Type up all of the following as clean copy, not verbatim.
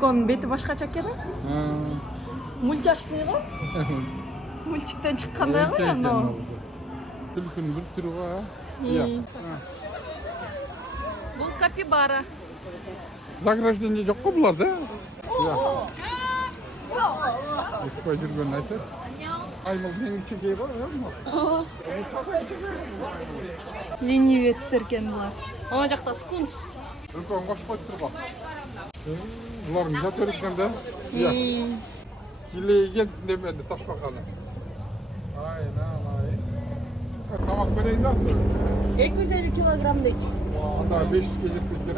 Kon beti başkacha ekan. Multyaşlı go. Multikten chiqqanday go endi. Tulkun bir turi go. Bu kapibara. Заграждение жоқ қой бұларда. Екпай жүргенін айтады. Аймыл менің кішкентай бар, Ленивецтер екен бұлар. Ана жақта скунс. Үлкен қосып қойып тұр ғой. Бұлардың жат өріккен да. Келейген демеді тасбақаны. Айналайын. Тамақ берейін да. 250 килограмм дейді. Анда 500-ге жетпейді.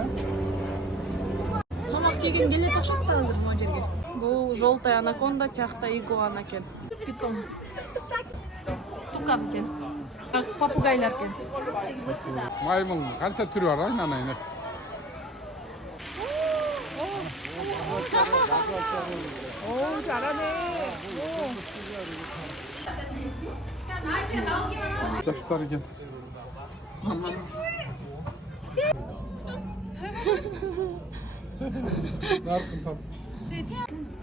Тамақ жеген келе ташатты азыр мына жерге. Бұл желтая анаконда, тяқта игуана екен. Питон. Тукан екен. Попугайлар екен. Маймыл қанша түрі бар айналайын. 오, 잘하네. Жастар екен. Нарқын тап.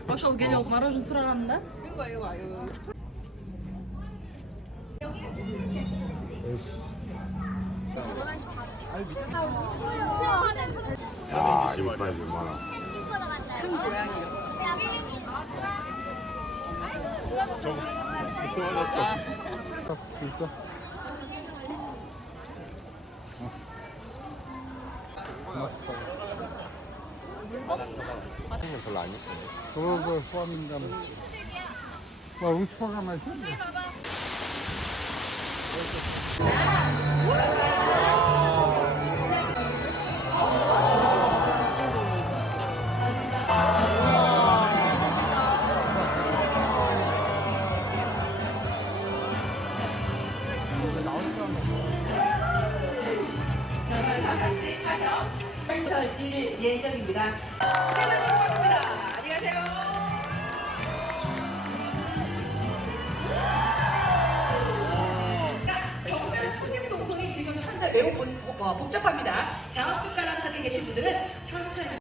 Ошол келіп морожен сұрағанында. 야, 이빨 얼마나? 큰 고양이요. 진짜? 맛있는 별로 안 예쁜데. 그거 소화민감. 와, 우추파가 맛있네. 펼쳐질 예정입니다. 반갑습니다. 안녕하세요. 정말 손님 동선이 지금 현재 매우 복잡합니다. 장학식 가람 상에 계신 분들은 천천히